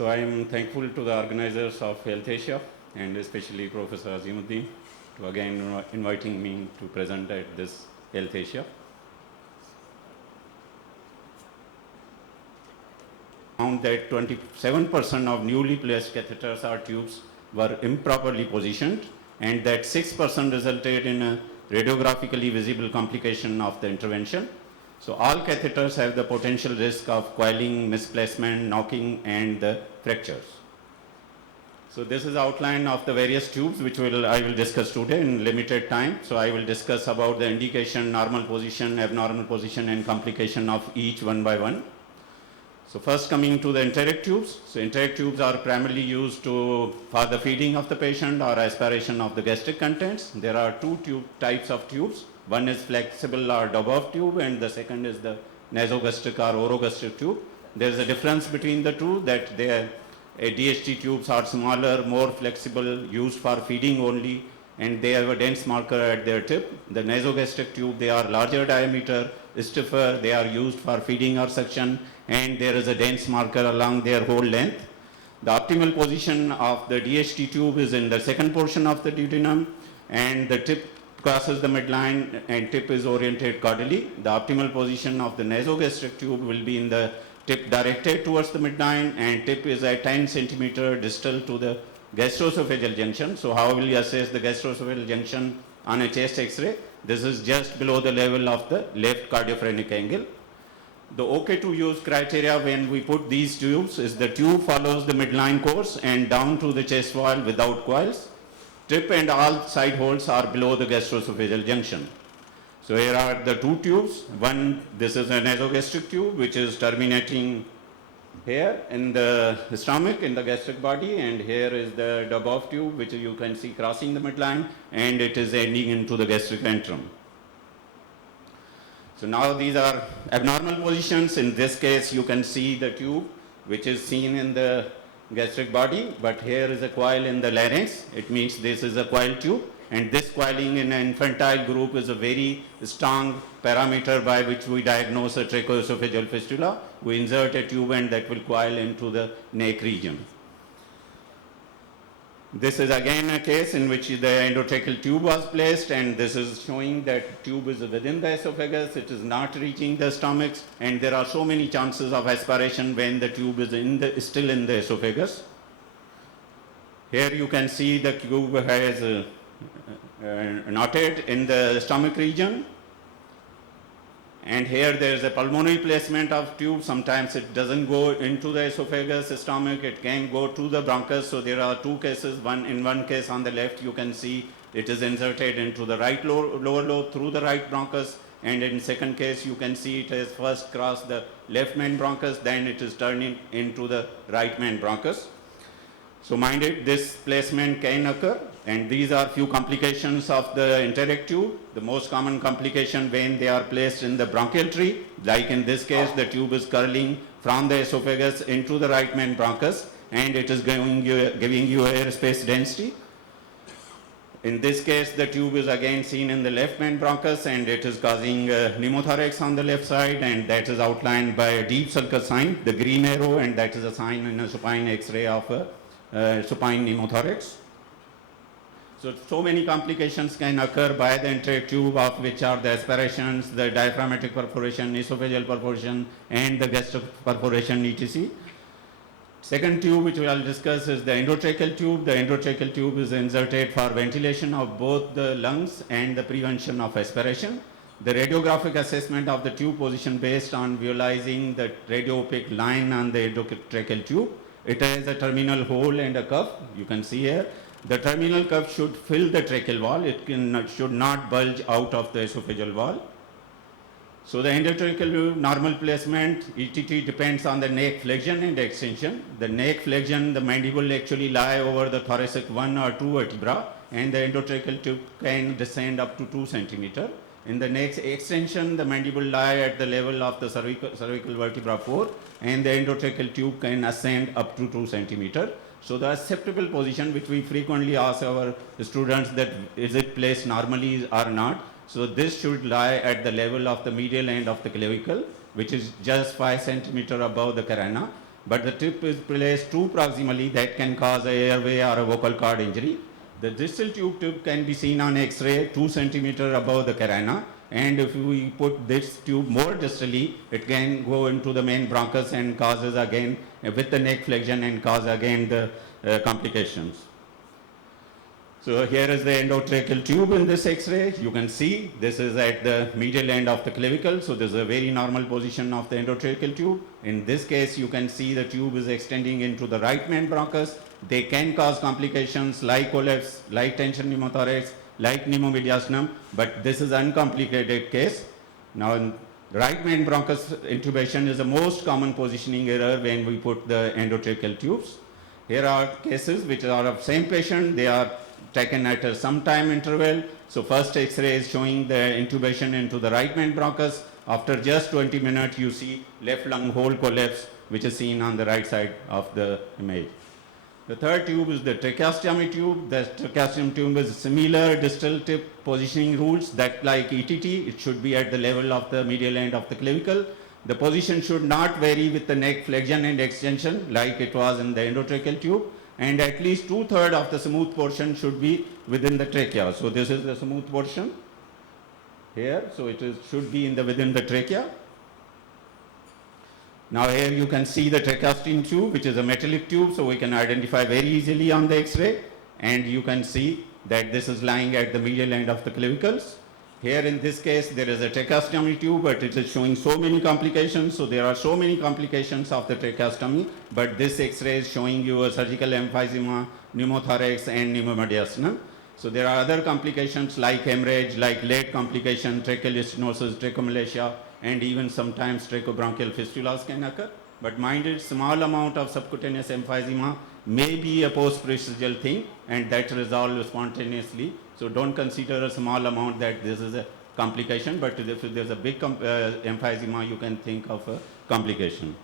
So I am thankful to the organizers of Health Asia and especially Professor Azimuddin to again inviting me to present at this Health Asia. Found that 27% of newly placed catheters or tubes were improperly positioned, and that 6% resulted in a radiographically visible complication of the intervention. So all catheters have the potential risk of coiling, misplacement, knocking, and the fractures. So this is outline of the various tubes which I will discuss today in limited time. So I will discuss about the indication, normal position, abnormal position, and complication of each one by one. So first coming to the enteric tubes. So enteric tubes are primarily used for the feeding of the patient or aspiration of the gastric contents. There are two types of tubes. One is flexible or Dobov tube, and the second is the nasogastric or orogastric tube. There is a difference between the two, that DHT tubes are smaller, more flexible, used for feeding only, and they have a dense marker at their tip. The nasogastric tube, they are larger diameter, stiffer, they are used for feeding or suction, and there is a dense marker along their whole length. The optimal position of the DHT tube is in the second portion of the duodenum, and the tip crosses the midline and tip is oriented caudally. The optimal position of the nasogastric tube will be in the tip directed towards the midline, and tip is at 10 centimeter distal to the gastroesophageal junction. So how will you assess the gastroesophageal junction on a chest X-ray? This is just below the level of the left cardiophrenic angle. The OK to use criteria when we put these tubes is the tube follows the midline course and down to the chest wall without coils. Tip and all side holes are below the gastroesophageal junction. So here are the two tubes. One, this is a nasogastric tube which is terminating here in the stomach, in the gastric body, and here is the Dobov tube which you can see crossing the midline, and it is ending into the gastric antrum. So now these are abnormal positions. In this case you can see the tube which is seen in the gastric body, but here is a coil in the larynx. It means this is a coil tube, and this coiling in an infantile group is a very strong parameter by which we diagnose a tracheoesophageal fistula. We insert a tube and that will coil into the neck region. This is again a case in which the endotracheal tube was placed, and this is showing that tube is within the esophagus, it is not reaching the stomach, and there are so many chances of aspiration when the tube is still in the esophagus. Here you can see the tube has knotted in the stomach region, and here there is a pulmonary placement of tube. Sometimes it doesn't go into the esophagus, stomach, it can go to the bronchus. So there are two cases. In one case on the left you can see it is inserted into the right lower lobe through the right bronchus, and in second case you can see it has first crossed the left main bronchus, then it is turning into the right main bronchus. So mind it, this placement can occur, and these are few complications of the enteric tube. The most common complication when they are placed in the bronchial tree, like in this case the tube is curling from the esophagus into the right main bronchus, and it is giving you airspace density. In this case the tube is again seen in the left main bronchus, and it is causing pneumothorax on the left side, and that is outlined by a deep sulcus sign, the green arrow, and that is a sign in a supine X-ray of a supine pneumothorax. So many complications can occur by the enteric tube, of which are the aspirations, the diaphragmatic perforation, esophageal perforation, and the gastric perforation, etc. Second tube which we will discuss is the endotracheal tube. The endotracheal tube is inserted for ventilation of both the lungs and the prevention of aspiration. The radiographic assessment of the tube position based on visualizing the radio-opaque line on the endotracheal tube. It has a terminal hole and a cuff, you can see here. The terminal cuff should fill the tracheal wall. It should not bulge out of the esophageal wall. So the endotracheal normal placement, ETT, depends on the neck flexion and extension. The neck flexion, the mandible actually lie over the thoracic 1 or 2 vertebra, and the endotracheal tube can descend up to 2 centimeter. In the neck extension, the mandible lie at the level of the cervical vertebra 4, and the endotracheal tube can ascend up to 2 centimeter. So the acceptable position, which we frequently ask our students, that is it placed normally or not. So this should lie at the level of the medial end of the clavicle, which is just 5 centimeter above the carina. but the tip is placed too proximally, that can cause a airway or a vocal cord injury. The distal tube can be seen on X-ray 2 centimeter above the carina, and if we put this tube more distally, it can go into the main bronchus and causes again with the neck flexion and cause again the complications. So here is the endotracheal tube in this X-ray. You can see this is at the medial end of the clavicle. So this is a very normal position of the endotracheal tube. In this case, you can see the tube is extending into the right main bronchus. They can cause complications like collapse, like tension pneumothorax, like pneumomediastinum, but this is uncomplicated case. Now, in right main bronchus intubation is the most common positioning error when we put the endotracheal tubes. Here are cases which are of same patient. They are taken at some time interval. So first X-ray is showing the intubation into the right main bronchus. After just 20 minutes, you see left lung hole collapse, which is seen on the right side of the image. The third tube is the tracheostomy tube. The tracheostomy tube is similar distal tip positioning rules that like ETT. It should be at the level of the medial end of the clavicle. The position should not vary with the neck flexion and extension like it was in the endotracheal tube. And at least 2/3 of the smooth portion should be within the trachea. So this is the smooth portion here. So it should be within the trachea. Now here you can see the tracheostomy tube, which is a metallic tube, so we can identify very easily on the X-ray. And you can see that this is lying at the medial end of the clavicles. Here in this case, there is a tracheostomy tube, but it is showing so many complications. So there are so many complications of the tracheostomy, but this X-ray is showing you a surgical emphysema, pneumothorax, and pneumomediastinum. So there are other complications like hemorrhage, like late complication, tracheal stenosis, trachomalacia, and even sometimes trachobronchial fistulas can occur. But mind it, small amount of subcutaneous emphysema may be a post-procedural thing, and that resolves spontaneously. So don't consider a small amount that this is a complication, but if there's a big emphysema, you can think of a complication.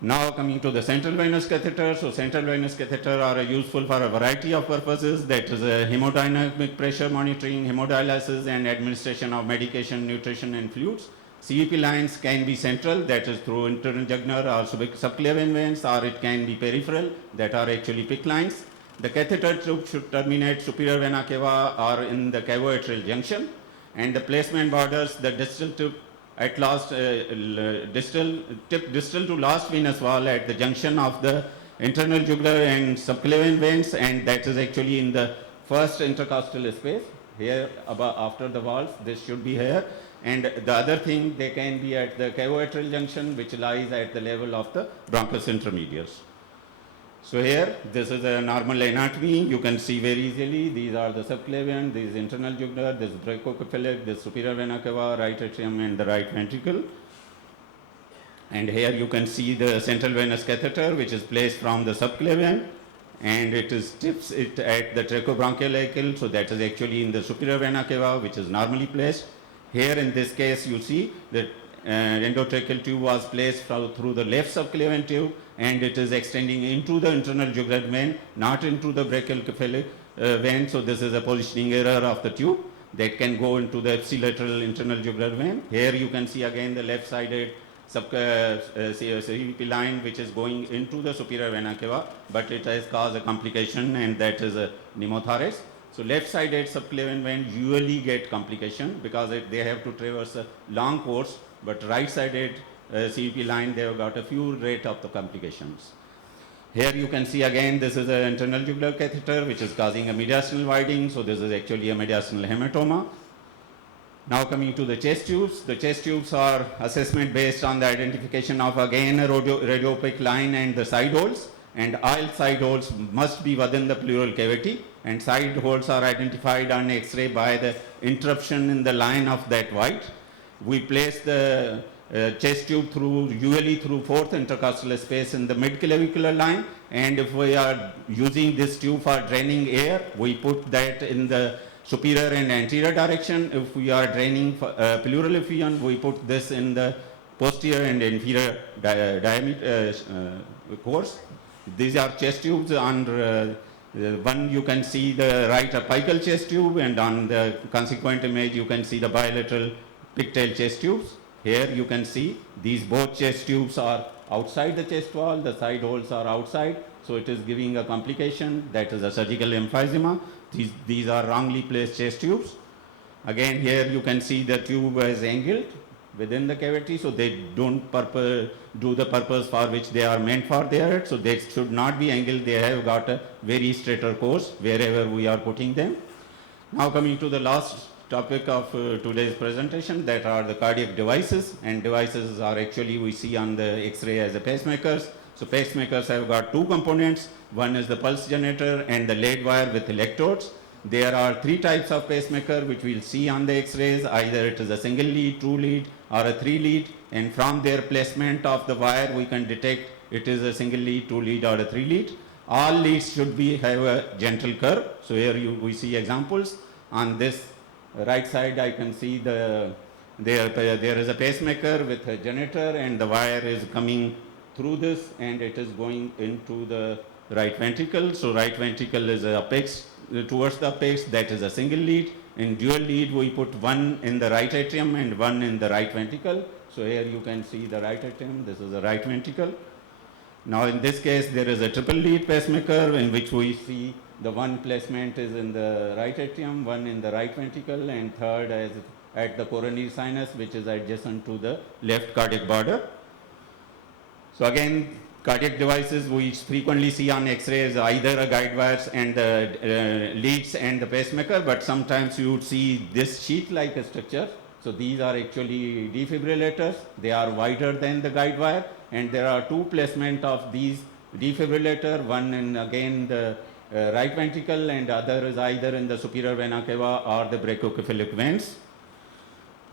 Now coming to the central venous catheter. So central venous catheter are useful for a variety of purposes. That is a hemodynamic pressure monitoring, hemodialysis, and administration of medication, nutrition, and fluids. CVP lines can be central, that is through interjugular or subclavian veins, or it can be peripheral, that are actually PICC lines. The catheter tube should terminate superior vena cava or in the cavoatrial junction, and the placement borders the distal tip at last distal to last venous wall at the junction of the internal jugular and subclavian veins, and that is actually in the first intercostal space here above, after the valves. This should be here, and the other thing, they can be at the cavoatrial junction, which lies at the level of the bronchus intermedius. So here, this is a normal anatomy. You can see very easily. These are the subclavian, this is internal jugular, this is brachiocephalic, this superior vena cava, right atrium, and the right ventricle. And here you can see the central venous catheter, which is placed from the subclavian, and it tips it at the trachobronchial acyl. So that is actually in the superior vena cava, which is normally placed. Here in this case, you see that endotracheal tube was placed through the left subclavian tube, and it is extending into the internal jugular vein, not into the brachiocephalic vein. So this is a positioning error of the tube that can go into the ipsilateral internal jugular vein. Here you can see again the left-sided CVP line, which is going into the superior vena cava, but it has caused a complication, and that is a pneumothorax. So left-sided subclavian vein usually get complication because they have to traverse a long course, but right-sided CVP line, they have got a few rate of the complications. Here you can see again, this is an internal jugular catheter which is causing a mediastinal widening. So this is actually a mediastinal hematoma. Now coming to the chest tubes. The chest tubes are assessment based on the identification of again a radiopaque line and the side holes. And all side holes must be within the pleural cavity, and side holes are identified on X-ray by the interruption in the line of that white. We place the chest tube usually through fourth intercostal space in the mid-clavicular line, and if we are using this tube for draining air, we put that in the superior and anterior direction. If we are draining pleural effusion, we put this in the posterior and inferior diameter course. These are chest tubes. On one you can see the right apical chest tube, and on the consequent image you can see the bilateral pigtail chest tubes. Here you can see these both chest tubes are outside the chest wall, the side holes are outside, so it is giving a complication, that is a surgical emphysema. These are wrongly placed chest tubes. Again, here you can see the tube is angled within the cavity, so they don't do the purpose for which they are meant for there, so they should not be angled. They have got a very straighter course wherever we are putting them. Now coming to the last topic of today's presentation, that are the cardiac devices, and devices are actually we see on the X-ray as a pacemakers. So pacemakers have got two components. One is the pulse generator and the lead wire with electrodes. There are three types of pacemaker which we'll see on the X-rays. Either it is a single lead, two lead, or a three lead, and from their placement of the wire we can detect it is a single lead, two lead, or a three lead. All leads should have a gentle curve. So here we see examples. On this right side I can see there is a pacemaker with a generator, and the wire is coming through this and it is going into the right ventricle. So right ventricle is apex, towards the apex, that is a single lead. In dual lead we put one in the right atrium and one in the right ventricle. So here you can see the right atrium, this is the right ventricle. Now in this case there is a triple lead pacemaker in which we see the one placement is in the right atrium, one in the right ventricle, and third is at the coronary sinus, which is adjacent to the left cardiac border. So again, cardiac devices we frequently see on X-rays either a guide wires and the leads and the pacemaker, but sometimes you would see this sheath-like structure. So these are actually defibrillators. They are wider than the guide wire, and there are two placement of these defibrillator, one in again the right ventricle and other is either in the superior vena cava or the brachiocephalic veins.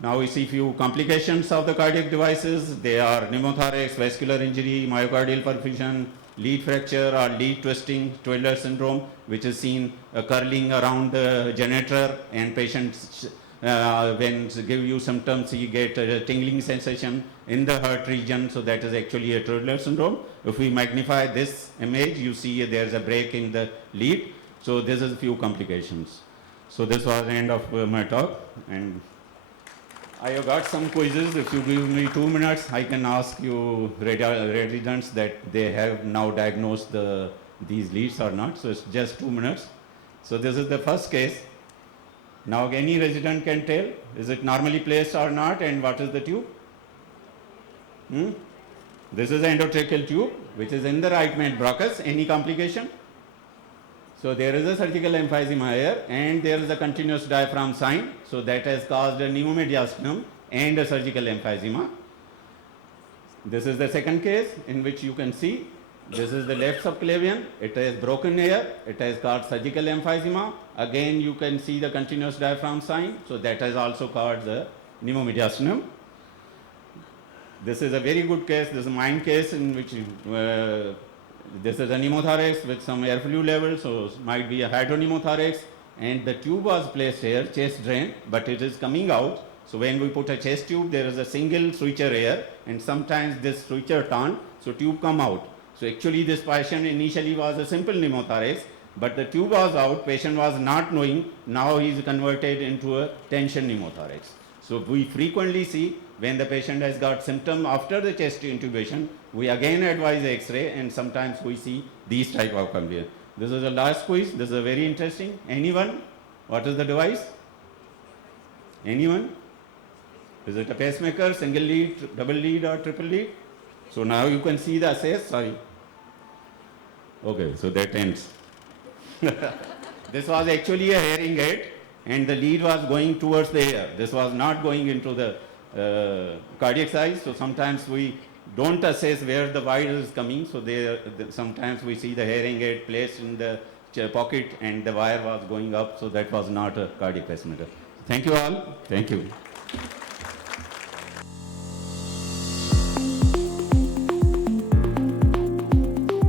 Now we see few complications of the cardiac devices. They are pneumothorax, vascular injury, myocardial perfusion, lead fracture or lead twisting, Twiller syndrome, which is seen curling around the generator, and patients when give you symptoms, you get a tingling sensation in the heart region. So that is actually a Twiller syndrome. If we magnify this image, you see there is a break in the lead. So this is a few complications. So this was the end of my talk, and I have got some quizzes. If you give me 2 minutes, I can ask you residents that they have now diagnosed these leads or not. So it's just 2 minutes. So this is the first case. Now any resident can tell, is it normally placed or not, and what is the tube? This is the endotracheal tube, which is in the right mid bronchus. Any complication? So there is a surgical emphysema here, and there is a continuous diaphragm sign. So that has caused a pneumomediastinum and a surgical emphysema. This is the second case in which you can see this is the left subclavian. It has broken here. It has caused surgical emphysema. Again, you can see the continuous diaphragm sign. So that has also caused the pneumomediastinum. This is a very good case. This is a mine case in which this is a pneumothorax with some airflow level. So it might be a hydropneumothorax. And the tube was placed here, chest drain, but it is coming out. So when we put a chest tube, there is a single suture here, and sometimes this suture turn, so tube come out. So actually this patient initially was a simple pneumothorax, but the tube was out, patient was not knowing, now he is converted into a tension pneumothorax. So we frequently see when the patient has got symptom after the chest intubation, we again advise X-ray, and sometimes we see these type of complications. This is the last quiz. This is a very interesting. Anyone? What is the device? Anyone? Is it a pacemaker, single lead, double lead, or triple lead? So now you can see the assay. Sorry. Okay, so that ends. This was actually a hearing aid, and the lead was going towards the ear. This was not going into the cardiac size. So sometimes we don't assess where the wire is coming. So sometimes we see the hearing aid placed in the pocket and the wire was going up. So that was not a cardiac pacemaker. Thank you all. Thank you.